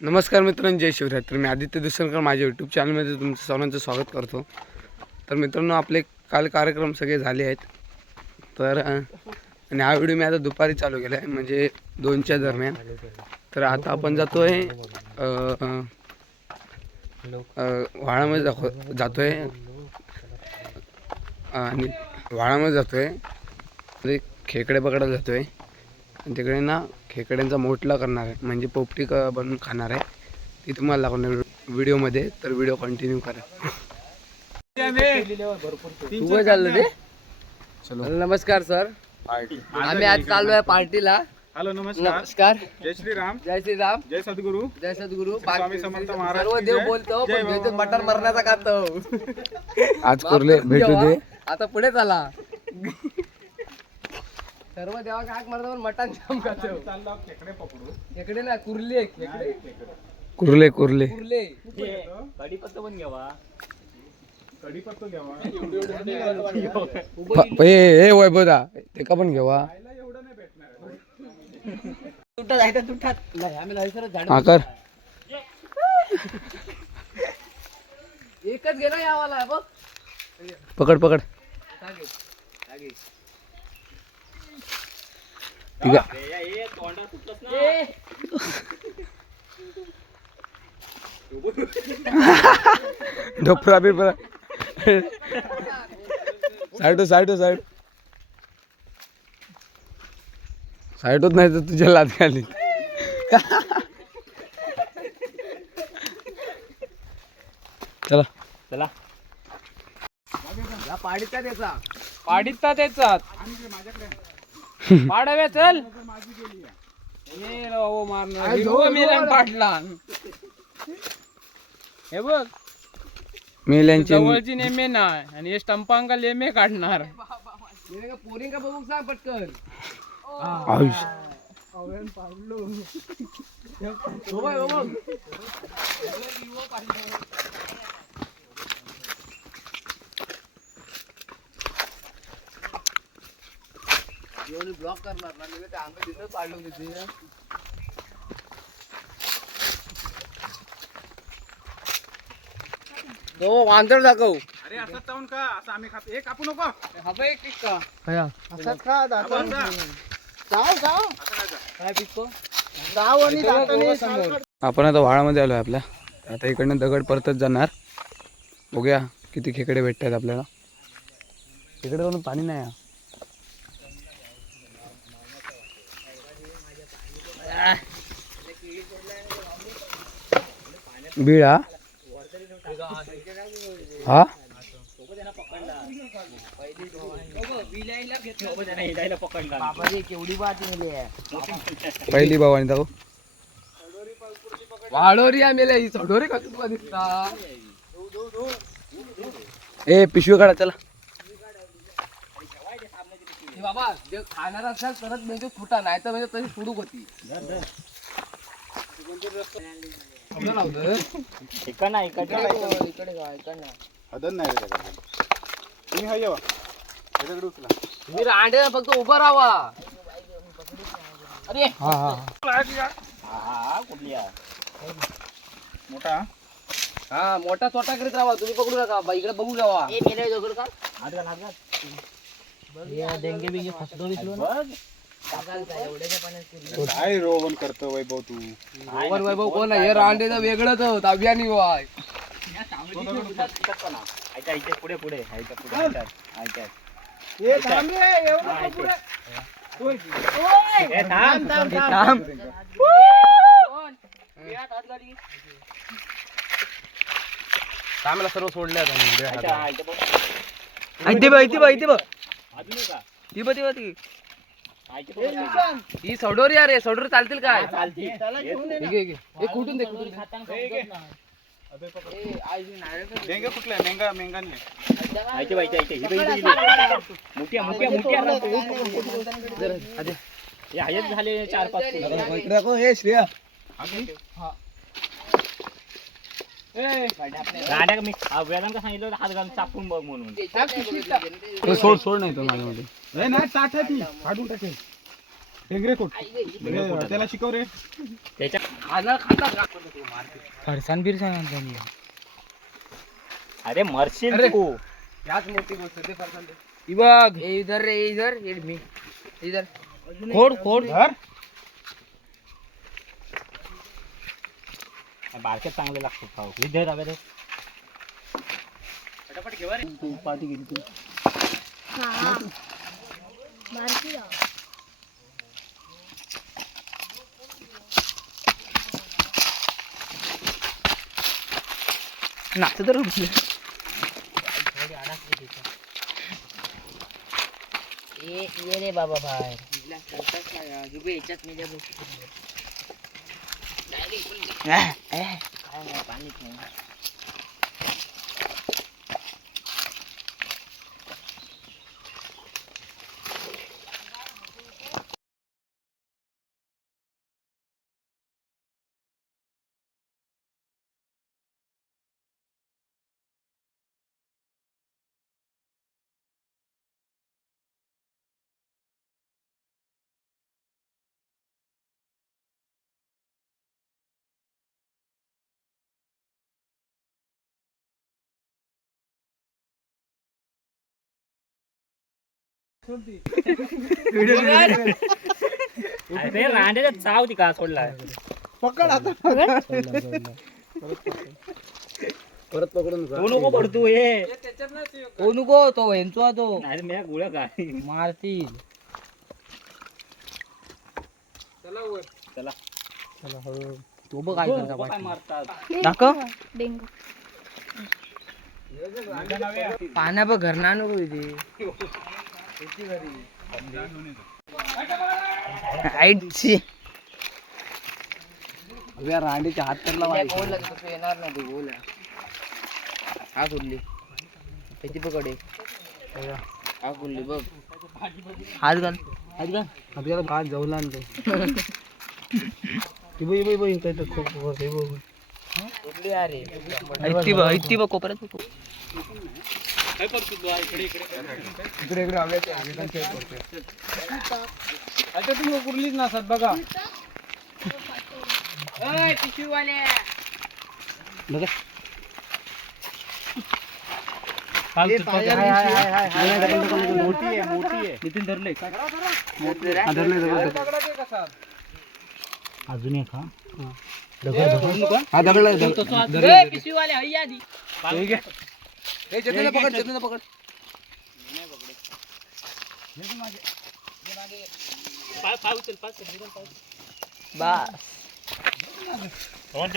नमस्कार मित्रांनो, जय शिवराय. तर मी आदित्य दुसरकर माझ्या यूट्यूब चॅनलमध्ये तुमचं सर्वांचं स्वागत करतो. तर मित्रांनो, आपले काल कार्यक्रम सगळे झाले आहेत. तर आणि हा व्हिडिओ मी आता दुपारी चालू केला आहे, म्हणजे 2च्या दरम्यान. तर आता आपण जातो आहे वाळामध्ये जातो आहे आणि वाळामध्ये जातो आहे, खेकडे पकडायला जातो आहे. आणि तिकडे ना खेकड्यांचा मोटला करणार आहे, म्हणजे पोपटी बनवून खाणार आहे. ती तुम्हाला लागणार व्हिडिओमध्ये. तर व्हिडिओ कंटिन्यू करा. तू चाललं ते? नमस्कार सर, आम्ही आज चाललो आहे पार्टीला. हॅलो, नमस्कार. नमस्कार. जय श्रीराम. जय श्रीराम. जय सद्गुरु. जय सद्गुरु. स्वामी समर्थ महाराज सर्व की देव जय. बोलतो, जय पण बाबा. मटण मरण्याचा खातो. आज कुर्ले भेटू दे. आता पुढे चला. सर्व देवाचा हाक मारतो, पण मटण जाम खातो. चाललो खेकडे पकडू. खेकडे ना कुर्ले, खेकडे कुर्ले कुर्ले कुर्ले. कढीपत्ता पण घ्यावा. कढीपत्ता घ्यावा. ए वैभवदा ते का पण घेवा. एवढं नाही भेटणार. तुटत आहे, तुटत नाही. आम्ही लाईसरच झाड आकर एकच गेला यावाला बघ. पकड पकड. जागे, जागे. ठीक आहे. ढोपरा बिपरा साईड साईड साईड साईड होत नाही तर तुझ्या लाद खाली. चला चला. पाडीचा त्याचा पाडीता त्याचा पाडाव्या चल ये रो मारणार हिरवं मिलन पाडला. हे बघ, मेल्यांची जवळची नेमे नाही आणि हे स्टंपांका लेमे काढणार. पोरिंग का बघू सांग पटकन. आयुष ब्लॉक करणार ना, मी त्या आंबे तिथं पाडलं तिथे. हो वांदर दाखव. अरे असं चावून का असं आम्ही खातो. एक कापू नको. हा बघ एक पिक्का. असंच खा. दाखव. काय पिक्को? आपण आता वाळामध्ये आलो आहे आपल्या. आता इकडनं दगड परतच जाणार. बघूया किती खेकडे भेटतात आपल्याला. तिकडे जाऊन पाणी नाही आहे. बीळ हा हा पहिली भावानी दाखव. वाढोरी आम्ही ही चढोरी का तुला दिसता. ए पिशवी काढा चला. हे बाबा जे खाणार असाल तरच म्हणजे फुटा, नाही तर म्हणजे तशी फुडूक होती. हदन नाही रे त्याच्यात. तुम्ही हा येवा. त्याच्याकडे उचला. तुम्ही रांडे फक्त उभं राहा. अरे हा हा मोठा. हा मोठा छोटा करीत राहा. तुम्ही पकडू नका. इकडे बघू जावा. काय रोहन करतो वैभव तू. वैभव कोण आहे? हे रांडेचं वेगळंच होत अभियानी वाय. पुढे पुढे आम्हाला सर्व सोडले ही सडोरी अरे सडोरी चालतील काय? कुठून दे मेंगा कुठला आहे? मेंगा नाही. झाले 4-5 श्रेया मी वेदांत सांगितलं हात घालून चापून बघ म्हणून. सोड सोड नाही तो माझ्यामध्ये. नाही टाटा ती काढून टाकेल. टेंगरे कोट त्याला शिकव रे. त्याच्या फरसान बिरसान आणता नाही. अरे मरशील तू. याच मोठी गोष्ट ते फरसान दे. ही बघ ए इधर रे इधर ये मी इधर खोड खोड बारके चांगले लागतो खाऊ. हे दे रवे रे. तू पार्टी गेली तू. नाच तर ये रे बाबा बाहेर याच्यात मी पाणीच नाही. अरे रांडेला चाव ती का सोडला. परत पकडून जा. तू नको पडतो हे. ओ नको तो यांचो तो अरे मी गोळ्या काय मारतील. चला तो बघ काय करता काय मारतात. दाखव पाण्या बघ घर ना नको इथे आईची रांडीच्या हात तर लावा. येणार नाही तू बोल हा कुठली त्याची पकडे हा कुठली बघ हात घाल हात घाल आपल्याला भात जवळ आणतो. काय तर खूप कुठली अरे इतकी बघ कोपऱ्यात बघ. इकडे इकडे हव्याचे अच्छा तुम्ही कुठलीच नसत बघा. मोठी आहे नितीन धरले अजून एक हा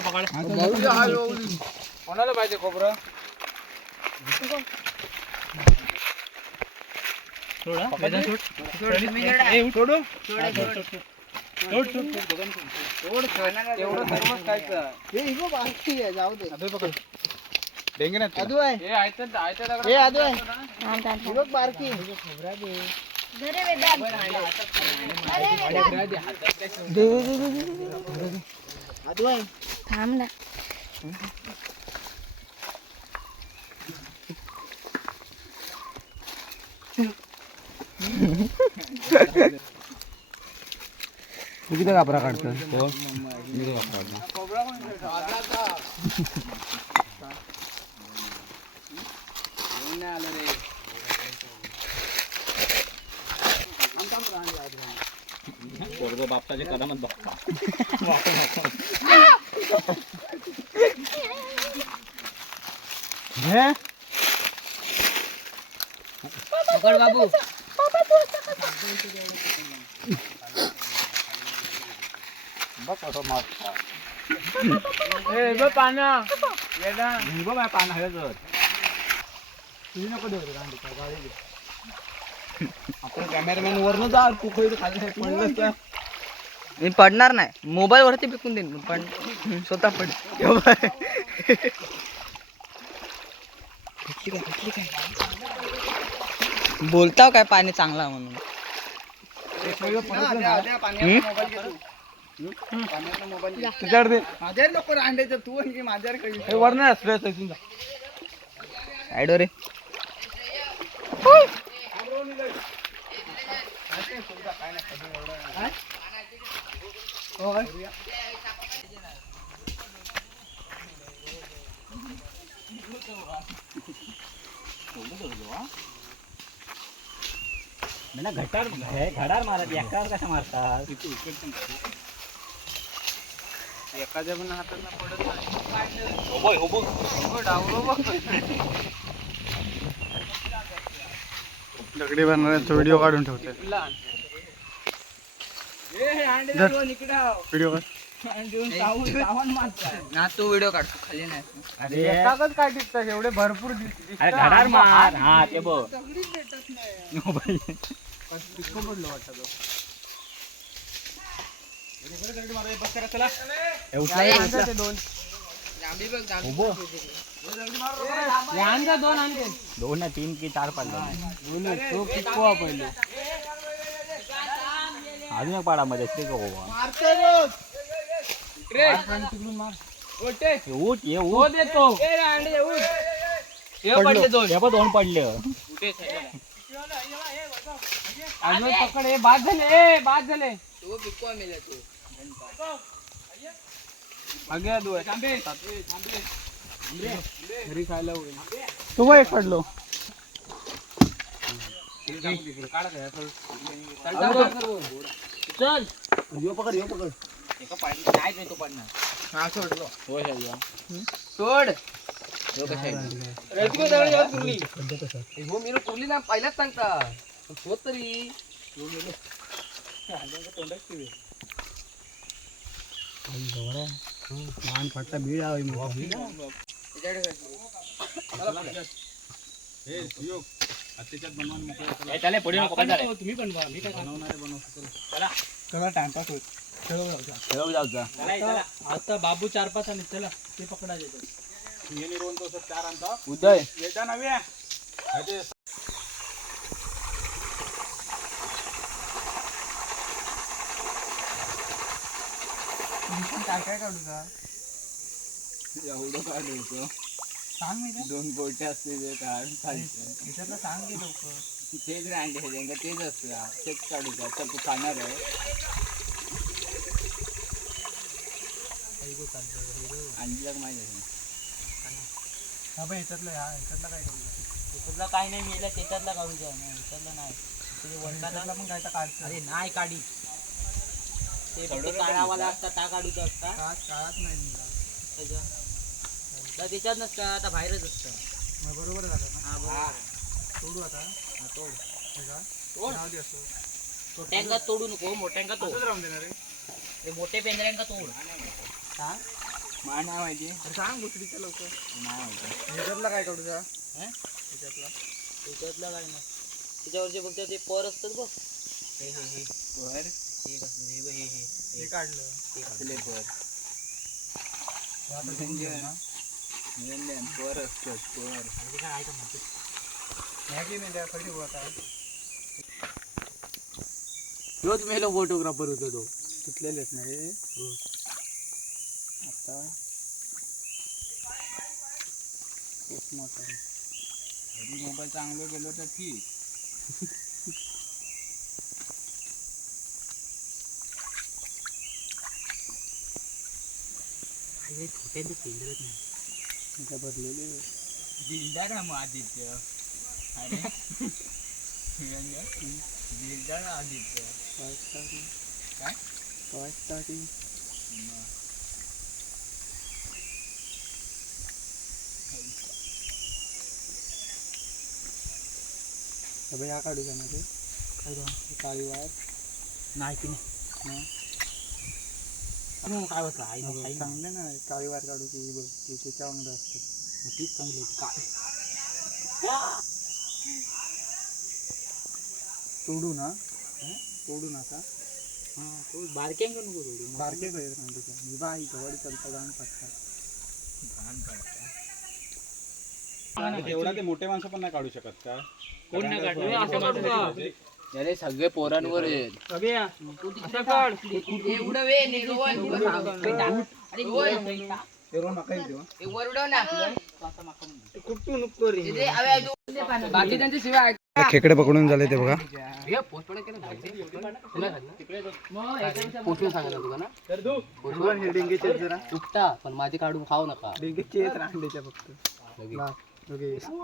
पकड कोणाला पाहिजे खोबरं. थांब ना. तू किती कापरा काढतो. बापसाच्या कदामत बघता. पकड बाबू आपण कॅमेरामॅन वरनं जा. तू खाली पडलं तर मी पडणार नाही. मोबाईल वरती फेकून देईन पण स्वतः पड. बोलता काय पाणी चांगला म्हणून. तुझ्याकडे माझ्यावर नको रांडायचं तू आणि माझ्यावर काही वरनं असलं ॲडो रे. मला घडार मारत एकावर कशा मारतात एखाद्या पण हाताला पडत नाही. दगडी बनवण्याचा व्हिडिओ काढून ठेवते. व्हिडिओ ना तू व्हिडिओ काढतो खाली नाही. अरे एकाच काय दिसतात एवढे भरपूर अरे घडार मार हा ते बघ लांबी बघ दोन ना तीन की चार पडले अजून एक पाडा मध्ये असते का उठ ये उठ दोन पडले अजून पकड हे बाद झाले बाद झाले तू पिकवा मेला तू. अगे घरी खायला होईल. तू बघ एक पडलो. चल यो पकड नाही तो पडणार. हा सोडलो. सोड. मी कुर्ली ना पहिलाच सांगता होत तरी लहान फाटला बीड आहे त्याला पुढे नको तुम्ही पण बघा मी काय चला टाइमपास होत. खेळू जाऊ आता बाबू 4-5 आणि चला ते पकडायचे. उदय काय काय काढू का एवढं काढायचं. सांग मी 2 गोटे असते ते काढ त्याच्यातलं सांग की लवकर. तेच रांडे आहे तेच असतं तेच काढू का तू खाणार आहे. आणलं माहिती आहे हा बाई ह्याच्यातलं काय करू त्याच्यातला काय नाही मिळलं त्याच्यातला काढू द्या ह्याच्यातला नाही ह्याच्यातला पण काय तर काढतो. अरे नाही काढी ते फक्त काढावाला असता ता काढूचा असता काळात नाही निघाला. तर त्याच्यात नसतं आता बाहेरच असतं. मग बरोबर झालं ना. हा बरोबर. सोडू आता हा तोड हे का? तोड. राहू दे असं. छोट्यांका तोडू नको मोठ्यांका तोड. असंच राहून देणार रे. ते मोठे पेंजऱ्यांका तोड. सांग मला नाही माहिती. अरे सांग गोष्टीच्या लवकर. नाही माहिती ह्याच्यातला काय काढू का त्याच्यातला काय नाही त्याच्यावरचे फक्त ते पर असतात बघ हे पर हे कसले हे बघ हे काढलं. हे कसले पर आता घेऊन जाऊ ना. पर असतात पर काय आहे का माहिती ह्या की नाही त्या कधी बघ आता. रोज मेलो फोटोग्राफर होतो तो तुटलेलेच ना रे. आता खूप मोठा आहे. मोबाईल चांगलं गेलो तर ठीक. छोट्यांचे पेंजरच नाही इथं भरलेले दिलदार ना मग आदित्य अरे दिलदार ना आदित्य काय स्टार्टिंग ह्या काढू का मध्ये काळी वायर नाही की नाही काय बसला आई नको चांगले ना काळी वायर काढू की बघ ती त्याच्या अंगला असतात. तीच चांगली होती काय तोडू ना तोडू नका. तो बारक्यांक नको थोडी बारके पाहिजे सांगतो बाई गवडी चालता जाऊन पडतात. एवढा ते मोठे माणसं पण नाही काढू शकत का? कोण नाही काढलं असं काढू का अरे सगळे पोरांवर आहेत. एवढं वे बाकी त्यांच्या शिवाय खेकडे पकडून झाले ते बघा. पोचून सांगायला तुला ना हे डिंगीचे जरा उपटा पण माझे काढून खाऊ नका. डिंगीचे रांडेच्या फक्त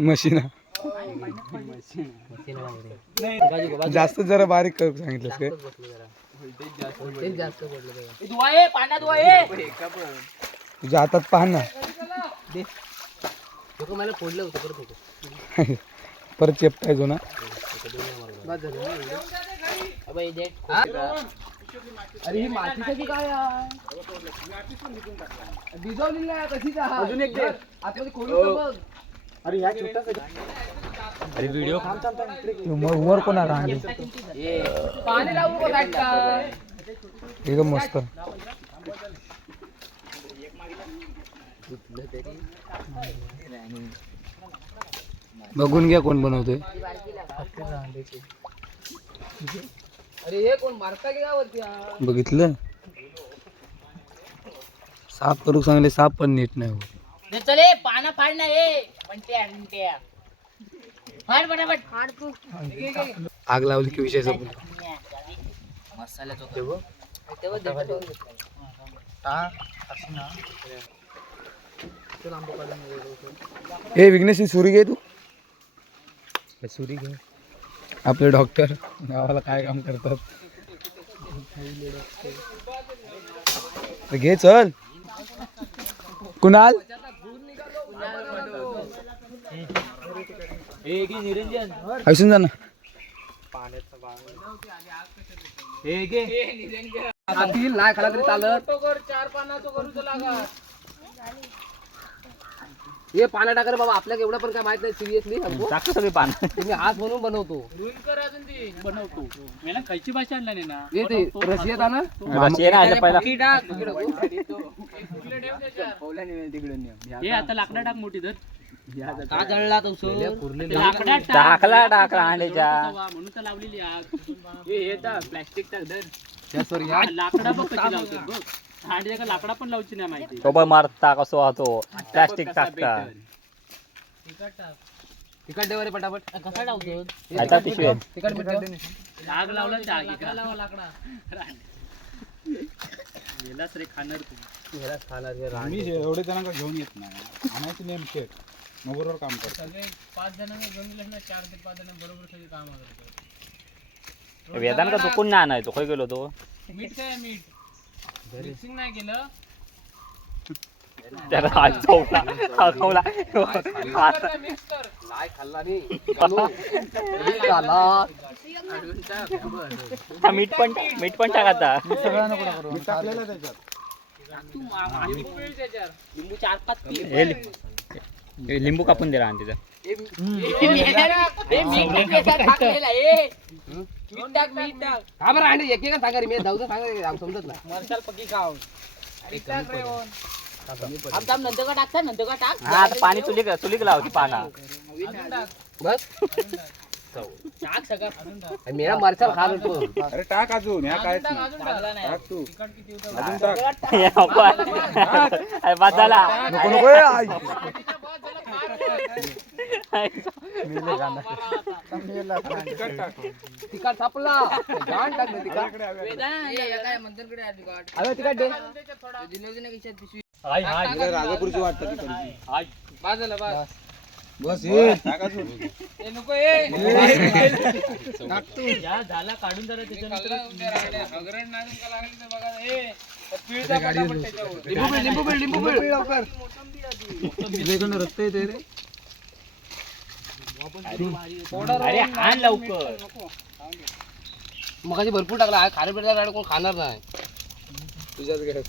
मशीन जास्त जरा बारीक कर सांगितलंस काय तुझ्या हातात पाहा ना मला फोडलं होतं परत होतं परत चेपटायचो ना अरे ही मातीसाठी काय भिजवलेली आहे कशीच अजून एक आतमध्ये खोलून बघ अरे या छोटा अरे व्हिडिओ वर कोणा राहणार पाणी लावून बघायचं एकदम मस्त बघून घ्या कोण बनवतोय अरे हे कोण मारता की गावरती बघितलं साफ करू सांगले साफ पण नीट नाही होत चले पाना फाड ना हे फाड फटाफट फाड तू आग लावली की विषय संपला ए विघ्नेश ही सुरी घे तू सुरी घे आपले डॉक्टर गावाला काय काम करतात घे चल कुणाल ऐसून जा ना नाही खाला तरी चालत हे पाण्या टाकर बाबा आपल्याला एवढं पण काय माहित नाही सिरियसली टाकतो सगळे पान तुम्ही हात म्हणून बनवतो बनवतो मी ना खायची भाषा आणला नाही ना हे ते रशियात आहे ना पहिला हे आता लाकडा टाक मोठी तर का जळला तो लाकडा टाकला अंड्याच्या म्हणून तर लावलेली आग हे प्लॅस्टिक टाक धर सॉरी लाकडा बघ कशी लावतात बघ हांडी का लाकडा पण लावची नाही माहिती तो पण मारता कसो वाहतो प्लास्टिक टाकता तिकट देवारे पटापट कसा लावतो आता पिशवी तिकट आग लावला त्या आगीला लाकडा गेलास रे खाणार तू मी एवढे जणांना घेऊन येत नाही आणायचं नेम शेट बरोबर काम करतो सगळे 5 जणांना घेऊन गेले ना 4 ते 5 जण बरोबर सगळे काम करतो वेदांत का चुकून नाही आणायचो खय गेलो तो मीठ काय मीठ मिक्सिंग नाही केलं त्याला आजवला मिक्स कर नाही खाल्ला मीठ पण टाक आता मी टाकलेलं त्याच्यात लिंबू 4-5 हे लिंबू कापून दे राहण तिथं का बरं अंडे एक एक सांगा रे मी जाऊ सांगा समजत नाही मरशाल पक्की खाव नंतर का टाक आता पाणी चुलीक लावती पाना बस टाक सगळं मेरा मरचाल खा लो अरे टाक अजून ह्या कायच नाही टाक तू अजून टाक अरे बाद झाला नको नको ए, आई. तिखट टाक तिकट सापला जाण टाकलं तिकट अरे तिकट दे राजापूरची वाटतं तिकडची बाजूला बस बस ये टाक अजून नको या झाला काढून जरा त्याच्यानंतर लिंबू लवकर रक्त येते रे अरे आण लवकर मग भरपूर टाकला खारे पेटला कोण खाणार नाही तुझ्याच घरात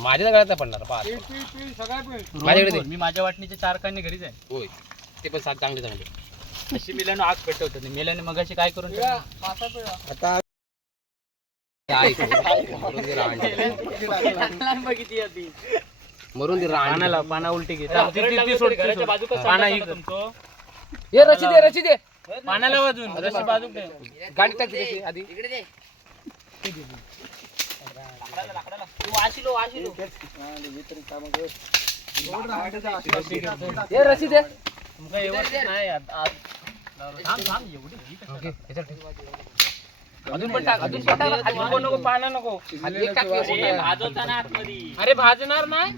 माझ्या गळ्यात पडणार माझ्याकडे दे. मी माझ्या वाटणीचे 4 काढणे घरीच आहे होय ते पण सात चांगले चांगले अशी मिल्यानं आग पेटवतात मेल्याने मगाशी काय करून आता मरून दे राहणार पाना उलटी घे पाना ये रशी दे पानाला वाजून रशी बाजू गाडी टाकली तशी आधी ये रशी दे अजून पण टाक नको पाना नको अरे भाजणार नाही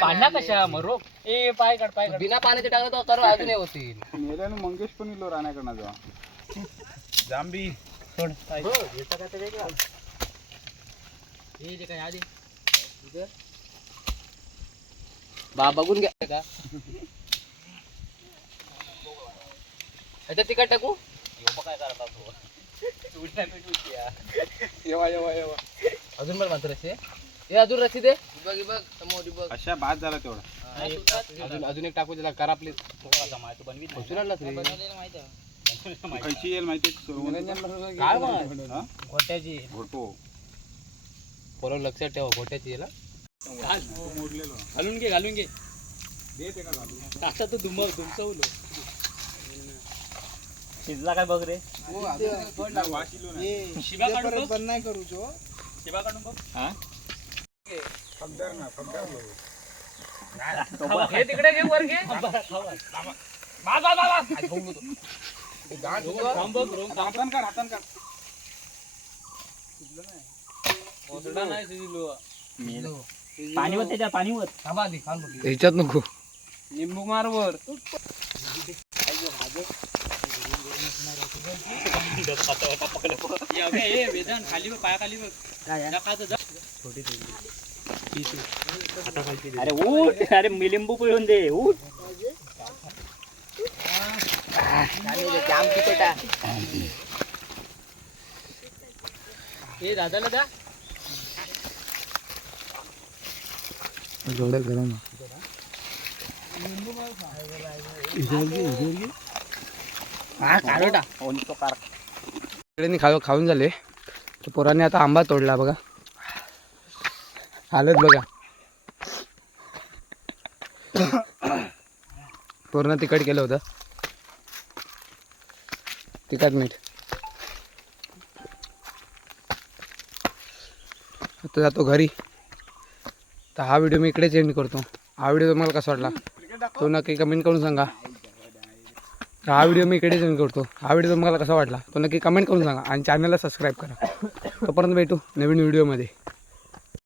पाण्या कशा मरो ए पाय काढ पाय काढ. बिना पाण्याचे टाकलं तर तर अजून हे होतील. मेल्यानं मंगेश पण इलो राण्याकडनं जा जांबी सोड पाय. हे जे काय आधी बा बघून घ्या का याच्यात तिखट टाकू काय करता तू येवा येवा येवा. अजून पण मात्र रस्सी हे अजून रस्सी दे बघ बघ समोर बघ अशा बाद झाला तेवढा अजून एक टाकू त्याला करा आपली माहिती बनवीत खायची येईल माहिती काय मग हा? गोट्याची घोटो पोरं लक्षात ठेवा घोट्याची याला मोडलेलो घालून घे दे ते का घालू आता तू दुमचवलो शिजला काय बघ रे नाही, वाशिलो नाही शिवा काढून बघ. शिवा काढून बघ. फगदार ना फगदार हे तिकडे घे वर घे थांब बघ, रोम थांब. हातान काढ हातान काढ ओसडा नाही शिजलो. पाणीवर त्याच्या पाणीवर थांबा आधी खान बघ ह्याच्यात नको. लिंबू मारवर वेदन खाली बघ पाया खाली बघ अरे उठ अरे मी लिंबू पिळून दे उठ जाम तिखट हे दादाला दा जेवढं गरम इकडे खाऊन झाले तर पोरांनी आता आंबा तोडला बघा. हालत बघा पूर्ण तिखट केलं होतं. तिखट मीठ आता जातो घरी. तर हा व्हिडिओ मी इकडेच एंड करतो. हा व्हिडिओ तुम्हाला कसा वाटला तो नक्की कमेंट करून सांगा. तर हा व्हिडिओ मी इकडेच एंड करतो. हा व्हिडिओ तुम्हाला कसा वाटला तो नक्की कमेंट करून सांगा आणि चॅनलला सबस्क्राईब करा. तोपर्यंत भेटू नवीन व्हिडिओमध्ये.